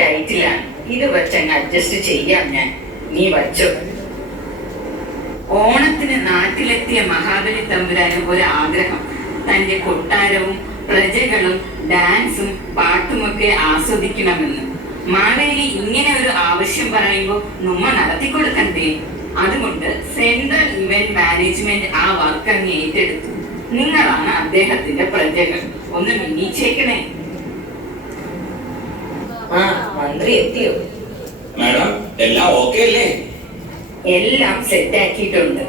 ടൈറ്റിലാണ്. ഇത് വെച്ചങ്ങ് അഡ്ജസ്റ്റ് ചെയ്യാം ഞാൻ. നീ വച്ചോ. ഓണത്തിന് നാട്ടിലെത്തിയ മഹാബലി തമ്പുരാന് ഒരു ആഗ്രഹം. തന്റെ കൊട്ടാരവും പ്രജകളും ഡാൻസും പാട്ടുമൊക്കെ ആസ്വദിക്കണമെന്ന്. മാവേലി ഇങ്ങനെ ഒരു ആവശ്യം പറയുമ്പോൾ നമ്മ നടത്തിക്കൊടുക്കണ്ടേ? അതുകൊണ്ട് സെൻട്രൽ ഇവന്റ് മാനേജ്മെന്റ് ആ വർക്ക് അങ്ങ് ഏറ്റെടുത്തു. നിങ്ങളാണ് അദ്ദേഹത്തിന്റെ പ്രജകൾ. ഒന്ന് മിന്നിച്ചേക്കണേ. ആ, മന്ത്രി എത്തിയോ? മാഡം, എല്ലാം ഓക്കെ അല്ലേ? എല്ലാം സെറ്റ് ആക്കിയിട്ടുണ്ട്.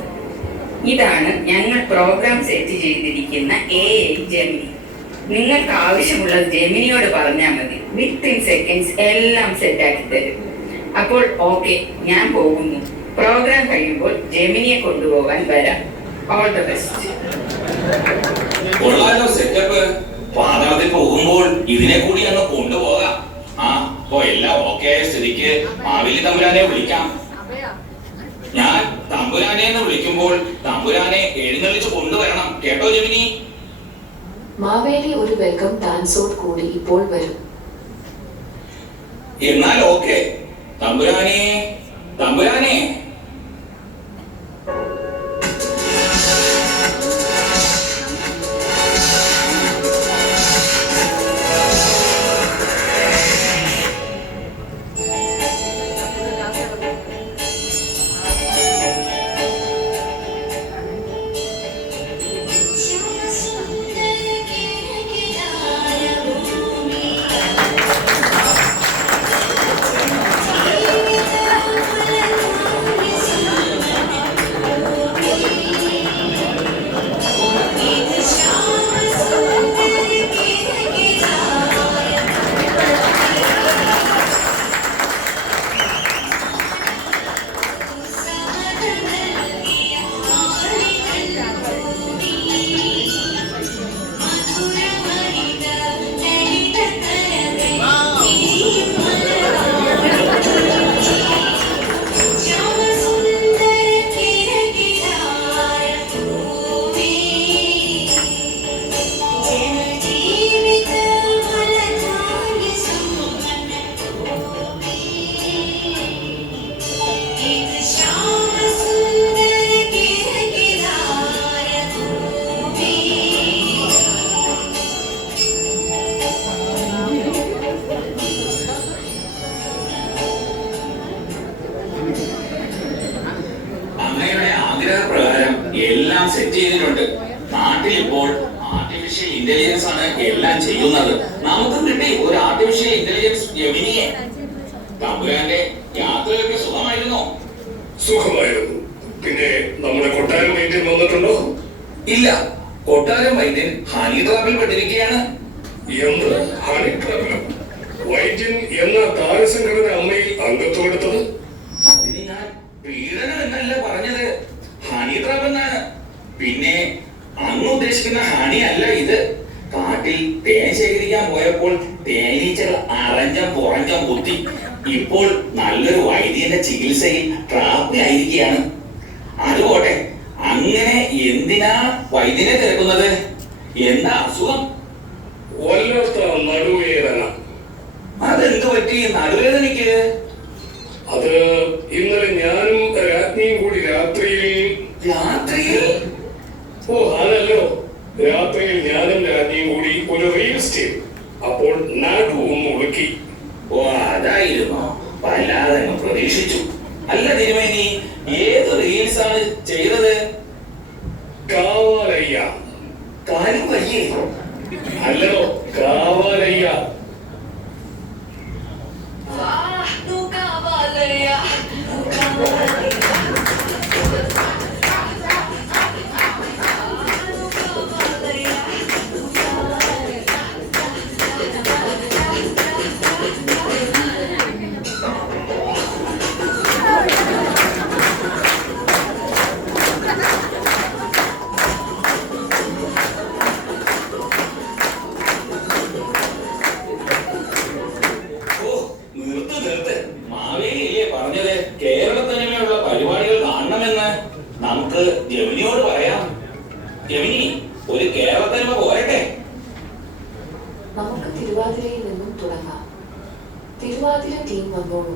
ഇതാണ് ഞങ്ങൾ പ്രോഗ്രാം സെറ്റ് ചെയ്തിരിക്കുന്ന AI ജെമിനി. നിങ്ങൾക്ക് ആവശ്യമുള്ളത് ജെമിനിയോട് പറഞ്ഞാൽ മതി. വിത്തിൻ സെക്കൻഡ്സ് എല്ലാം സെറ്റ് ആക്കി തരും. അപ്പോൾ ഓക്കെ, ഞാൻ പോകുന്നു. പ്രോഗ്രാം കഴിയുമ്പോൾ ജെമിനിയെ കൊണ്ടുപോകാൻ വരാം. All the best. കൊള്ളാലോ സെറ്റപ്പ്. പാതാളത്തിൽ പോകുമ്പോൾ ഇതിനെ കൂടി അങ്ങ് കൊണ്ടുപോകാം. ആ, അപ്പൊ എല്ലാം ഓക്കെ ആയ സ്ഥിതിക്ക് മാവേലി തമ്പുരാനെ വിളിക്കാം. ഞാൻ തമ്പുരാനെ എന്ന് വിളിക്കുമ്പോൾ തമ്പുരാനെ എഴുന്നള്ളിച്ച് കൊണ്ടുവരണം. കേട്ടോ ജെമിനി? മാവേലി ഒരു വെൽക്കം ഡാൻസോട് കൂടി ഇപ്പോൾ വരും. എന്നാൽ ഓക്കെ. തമ്പുരാനെ, തമ്പുരാനെ. എല്ലാം സെറ്റ് ചെയ്തിട്ടുണ്ട്. നാട്ടിൽ ഇപ്പോൾ ആർട്ടിഫിഷ്യൽ ഇന്റലിജൻസ് ആണ് എല്ലാം ചെയ്യുന്നത്. നമുക്ക് കിട്ടി ഒരു ആർട്ടിഫിഷ്യൽ ഇന്റലിജൻസ് ജെമിനിയെ. തമ്പുരാന്റെ യാത്രയൊക്കെ സുഖമായിരുന്നോ? സുഖമായിരുന്നു. പിന്നെ നമ്മുടെ കൊട്ടാരം വൈദ്യൻ വന്നിട്ടുണ്ടോ? ഇല്ല, കൊട്ടാരം വൈദ്യൻ ഹണി ട്രാപ്പിൽ പെട്ടിരിക്കുകയാണ്. എന്ത് ഹണി ട്രാപ്പിലോ? വൈദ്യൻ എന്ന താരസംഘടന അമ്മയിൽ അംഗത്വം എടുത്തത്? അതിന് ഞാൻ പീഡനം എന്നല്ല പറഞ്ഞത്, ഹണി ട്രാപ്പ് എന്നാണ്. പിന്നെ അങ്ങ് ഉദ്ദേശിക്കുന്ന ഹണി അല്ല ഇത്. കാട്ടിൽ തേൻ ശേഖരിക്കാൻ പോയപ്പോൾ തേനീച്ചകൾ അറഞ്ചം പുറഞ്ചം കുത്തി. ഇപ്പോൾ നല്ലൊരു വൈദ്യന്റെ ചികിത്സയിൽ ട്രാപ്പിലായിരിക്കുകയാണ്. അതുപോട്ടെ, അങ്ങനെ എന്തിനാ വൈദ്യനെ തിരക്കുന്നത്? എന്താ അസുഖം? വല്ലാത്ത നടുവേദന. അതെന്ത് പറ്റി നടുവേദനയ്ക്ക്? അത് ഇന്നലെ ഞാനും രാജ്ഞിയും കൂടി രാത്രിയിൽ ഓ അതല്ലോ, രാത്രിയിൽ ഞാനും രാജ്ഞിയും കൂടി ഒരു റീൽസ് ചെയ്തു. അപ്പോൾ നടു ഒന്ന് ഉളുക്കി. ഓ, അതായിരുന്നോ? വല്ലാതെ പ്രതീക്ഷിച്ചു. അല്ല തിരുമേനി, ഏത് റീൽസ് ആണ് ചെയ്തത്? കാവാലയ്യ. കാലും വയ്യേ? അല്ലോ, കാവാലയ്യ. നമുക്ക് ജെമിനിയോട് പറയാം. ജെമിനി, ഒരു കേരളത്തനിമ പോരട്ടെ? നമുക്ക് തിരുവാതിരയിൽ നിന്നും തുടങ്ങാം. തിരുവാതിര ഹൈദരാബാദിലെ ടീം വന്നോളൂ.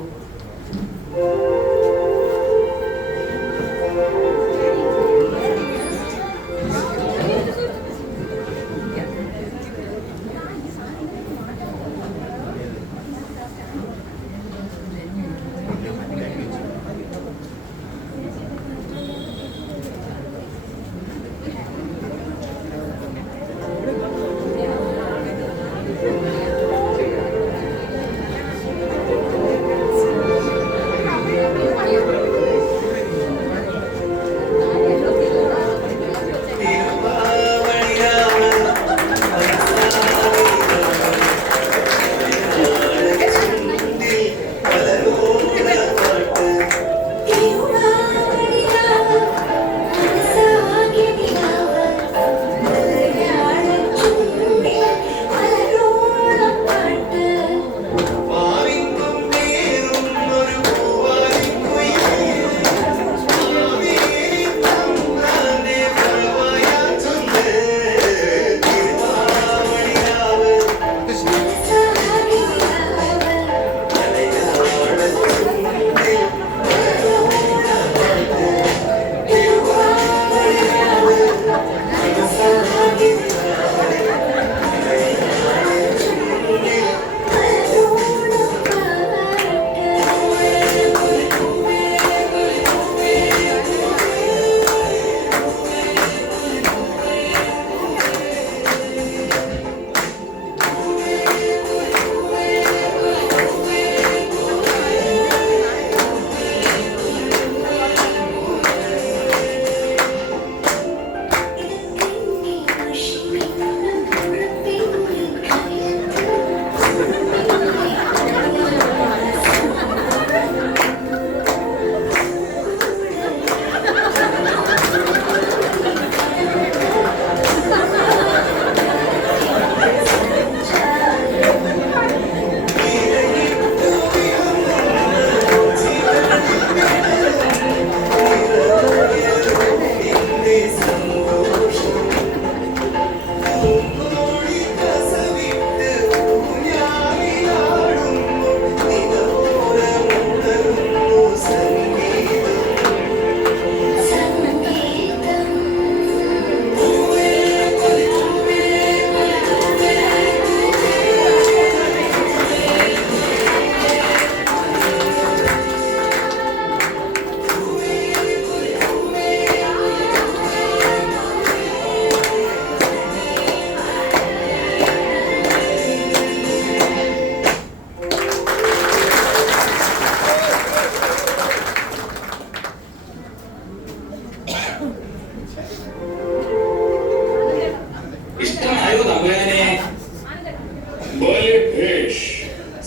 ഇഷ്ടമായോ തമ്പുരാനെ?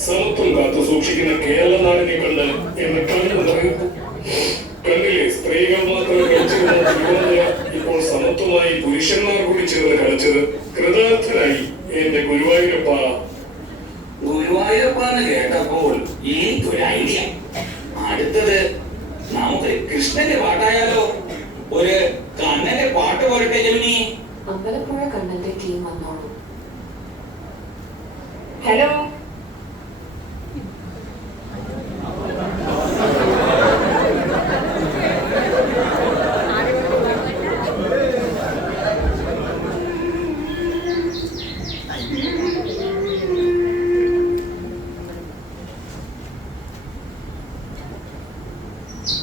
സമത്വം കാത്തു സൂക്ഷിക്കുന്ന കേരള നാടിനെ കണ്ട് എന്നെ കണ്ണു കണ്ണിലെ സ്ത്രീകൾ മാത്രം കളിച്ചിരുന്ന തിരുവനന്തപുര ഇപ്പോൾ സമത്വമായി പുരുഷന്മാർ കൂടി ചേർന്ന് കളിച്ചത് കൃതാർത്ഥനായി എന്റെ ഗുരുവായൂരപ്പ. ഗുരുവായൂരപ്പ എന്ന് കേട്ടപ്പോൾ എനിക്കൊരു ഐഡിയ. അടുത്തത് നമുക്ക് കൃഷ്ണന്റെ പാട്ടായാലോ? ഒരു കണ്ണന്റെ പാട്ട് പാടട്ടെ ജമിനി. അമ്പലപ്പുഴ കണ്ണന്റെ ടീം വന്നോളൂ. ഹലോ,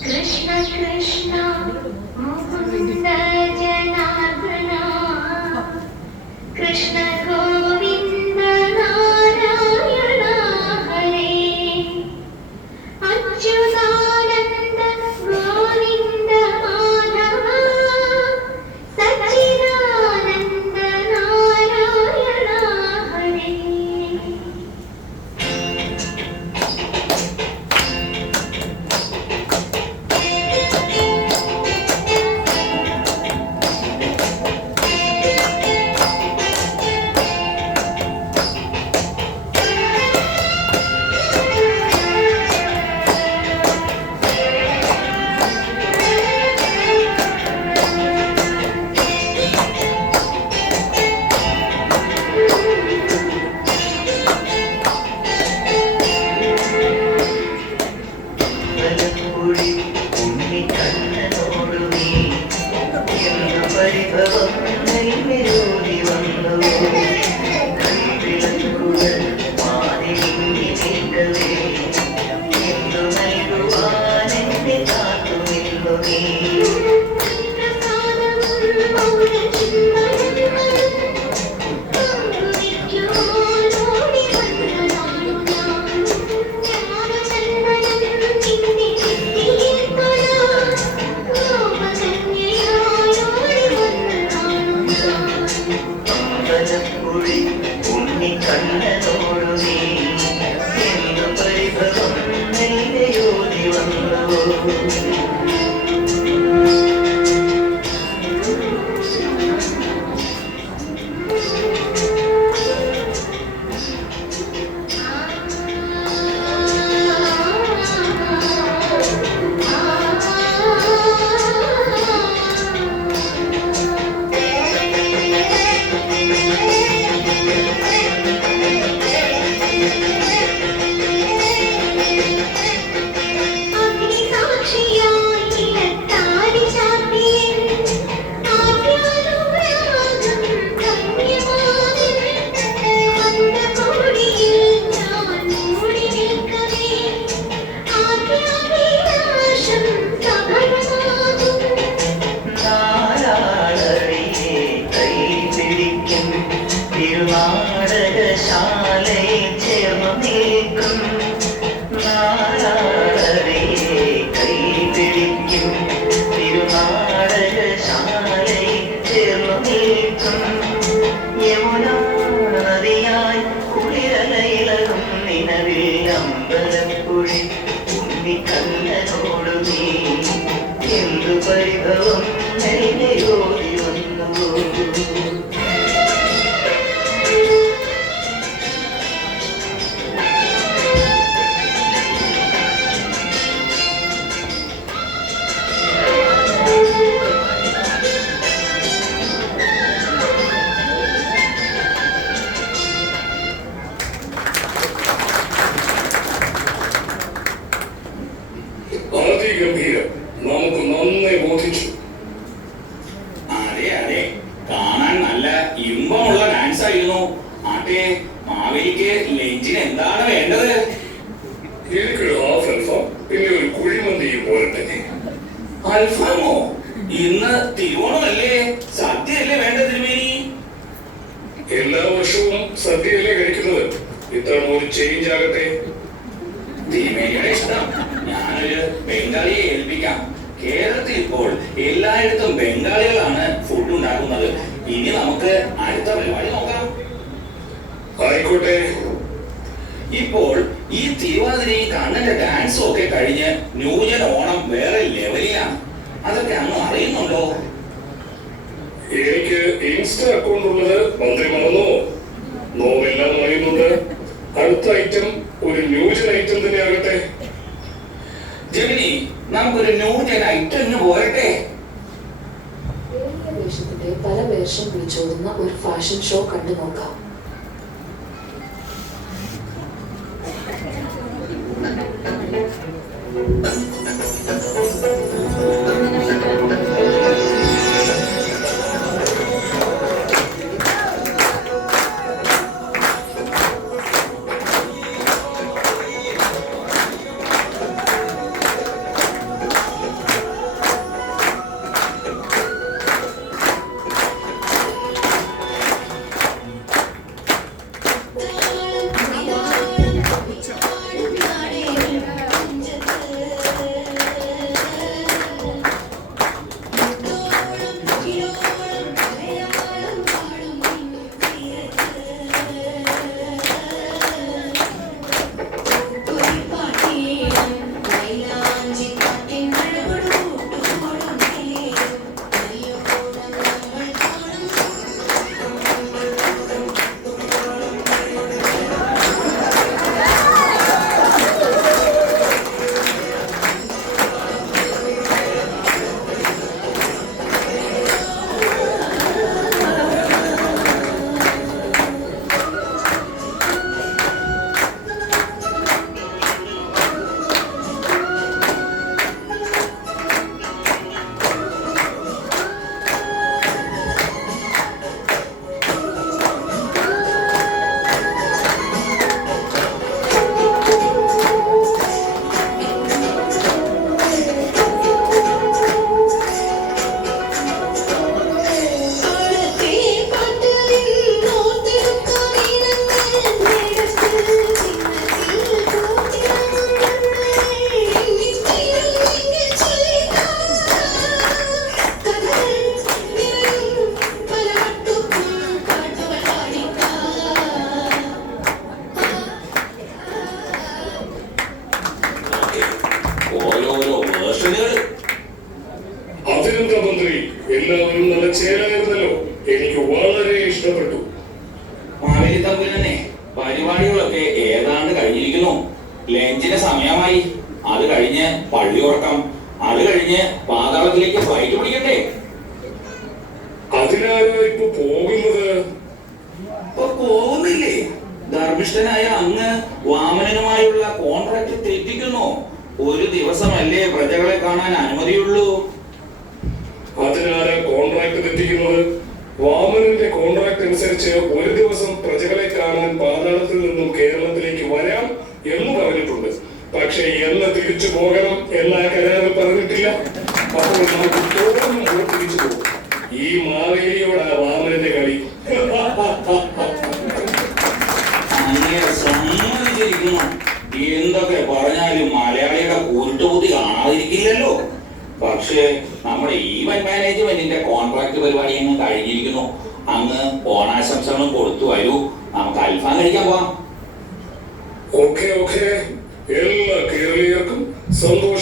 കൃഷ്ണ കൃഷ്ണ മുകുന്ദ ജനാർദ്ദന കൃഷ്ണ ഗോവിന്ദ നാരായണ ഹരേ അച്യുതാനന്ദ ഗോവിന്ദ മാധവ സച്ചിദാനന്ദ നാരായണ ഹരേ. നൽകവേ എന്തു നൽകുവാനെന്നെ കാത്തു നിന്നു നീ അമ്പലപ്പുഴി ഉണ്ണിക്കണ്ണനോടു നീ എന്തു പരിഭവം നെല്ലയോതി വന്നു തിരുനാടകശാലയിൽ ചേർന്നു നിൽക്കും നാരാളറിയെ കൈ പിടിക്കും തിരുനാടകശാലയിൽ ചേർന്നു നിൽക്കും യമുനാ നദിയായി കുളിരലയിലകും നിലവിൽ അമ്പലപ്പുഴി ഉണ്ണിക്കണ്ണനോടു നീ എന്തു പരിഭവം നെല്ലയോടി വന്നു അതിഗംഭീരം. നമുക്ക് നന്നായി ബോധിച്ചു. അതെ അതെ, കാണാൻ നല്ല ഇമ്പമുള്ള ഡാൻസ് ആയിരുന്നു. ആട്ടെ, മാവേലിക്ക് ലഞ്ചിന് എന്താണ് വേണ്ടത്? എനിക്കൊരു ഹാഫ് അൽഫാം പിന്നെ ഒരു കുഴിമന്തിയും പോരട്ടെ. അൽഫാമോ? ഇന്ന് തിരുവോണമല്ലേ, സദ്യയല്ലേ വേണ്ട തിരുമേനി? എല്ലാ വർഷവും സദ്യയല്ലേ കഴിക്കുന്നത്, ഇത്തവണ ഒരു ചേഞ്ച് ആകട്ടെ. തിരുമേനിയുടെ ഇഷ്ടം. ഞാനൊരു ബംഗാളിയെ ഏൽപ്പിക്കാം. കേരളത്തിൽ ഇപ്പോൾ എല്ലായിടത്തും ബംഗാളികളാണ് ഫുഡ് ഉണ്ടാക്കുന്നത്. ഇനി നമുക്ക് അടുത്ത പരിപാടി നോക്കാം. ആയിക്കോട്ടെ. ഇപ്പോൾ ഈ തിരുവാതിരയും കണ്ണന്റെ ഡാൻസും ഒക്കെ കഴിഞ്ഞ് ന്യൂജൻ ഓണം വേറെ ലെവലിലാണ്. അതൊക്കെ അങ്ങ് അറിയുന്നുണ്ടോ? എനിക്ക് ഇൻസ്റ്റ അക്കൗണ്ട് ഉള്ളത് മന്ത്രി മറന്നോ? നോവെല്ലാം അറിയുന്നുണ്ട്. അടുത്ത ഐറ്റം ഒരു ന്യൂജൻ ഐറ്റം തന്നെ ആകട്ടെ. ജെമിനി, നമുക്കൊരു ന്യൂജൻ ഐറ്റം പോരട്ടെ. വലിയ വേഷത്തിന്റെ പല വേഷം വിളിച്ചോടുന്ന ഒരു ഫാഷൻ ഷോ കണ്ടു നോക്കാം. ഓരോരോ വേർഷനുകൾ. അതിനെന്താ മന്ത്രി, എല്ലാവരും നല്ല ചേരായിരുന്നല്ലോ. എനിക്ക് വളരെ ഇഷ്ടപ്പെട്ടു. മാവേലി തമ്പുരാനെ, പരിപാടികളൊക്കെ ഏതാണ്ട് കഴിഞ്ഞിരിക്കുന്നു. ലഞ്ചിന് സമയമായി. അത് കഴിഞ്ഞ് പള്ളി ഉറക്കം, അത് കഴിഞ്ഞ് പാതാളത്തിലേക്ക് ഫ്ലൈറ്റ് പിടിക്കട്ടെ. അതിനാരോ ഇപ്പൊ പോകുന്നത്? ഇപ്പൊ പോകുന്നില്ലേ? ധർമ്മിഷ്ഠനായ അങ്ങ് വാമനനുമായുള്ള കോൺട്രാക്ട് തെറ്റിക്കുന്നു. ഒരു ദിവസമല്ലേ പ്രജകളെ കാണാൻ അനുമതിയുള്ളൂ. അതിനാരാ കോൺട്രാക്ട് തെറ്റിക്കുന്നത്? വാമനന്റെ കോൺട്രാക്ട് അനുസരിച്ച് ഒരു ദിവസം പ്രജകളെ കാണാൻ പാതാളത്തിൽ നിന്നും കേരളത്തിലേക്ക് വരാം എന്ന് പറഞ്ഞിട്ടുണ്ട്. പക്ഷെ എന്ന് തിരിച്ചു പോകണം എന്ന കരാറിൽ പറഞ്ഞിട്ടില്ല. അപ്പോൾ നമുക്ക് തുടർന്ന് തിരിച്ചു പോകും. ഈ മാവേലിയോടാ വാമനന്റെ കളി. അങ്ങനെ സമ്മതിച്ചിരിക്കുന്നു. എന്തൊക്കെ പറഞ്ഞാലും മലയാളിയുടെ കൂട്ടുബുദ്ധി കാണാതിരിക്കില്ലല്ലോ. പക്ഷേ നമ്മുടെ ഈവന്റ് മാനേജ്മെന്റിന്റെ കോൺട്രാക്ട് പരിപാടി അങ്ങ് കഴിഞ്ഞിരിക്കുന്നു. അങ്ങ് ഓണാശംസകളും കൊടുത്തു വരൂ, നമുക്ക് അൽഫാം കഴിക്കാൻ പോവാം. ഓക്കെ, എല്ലാ കേരളീയർക്കും സന്തോഷം.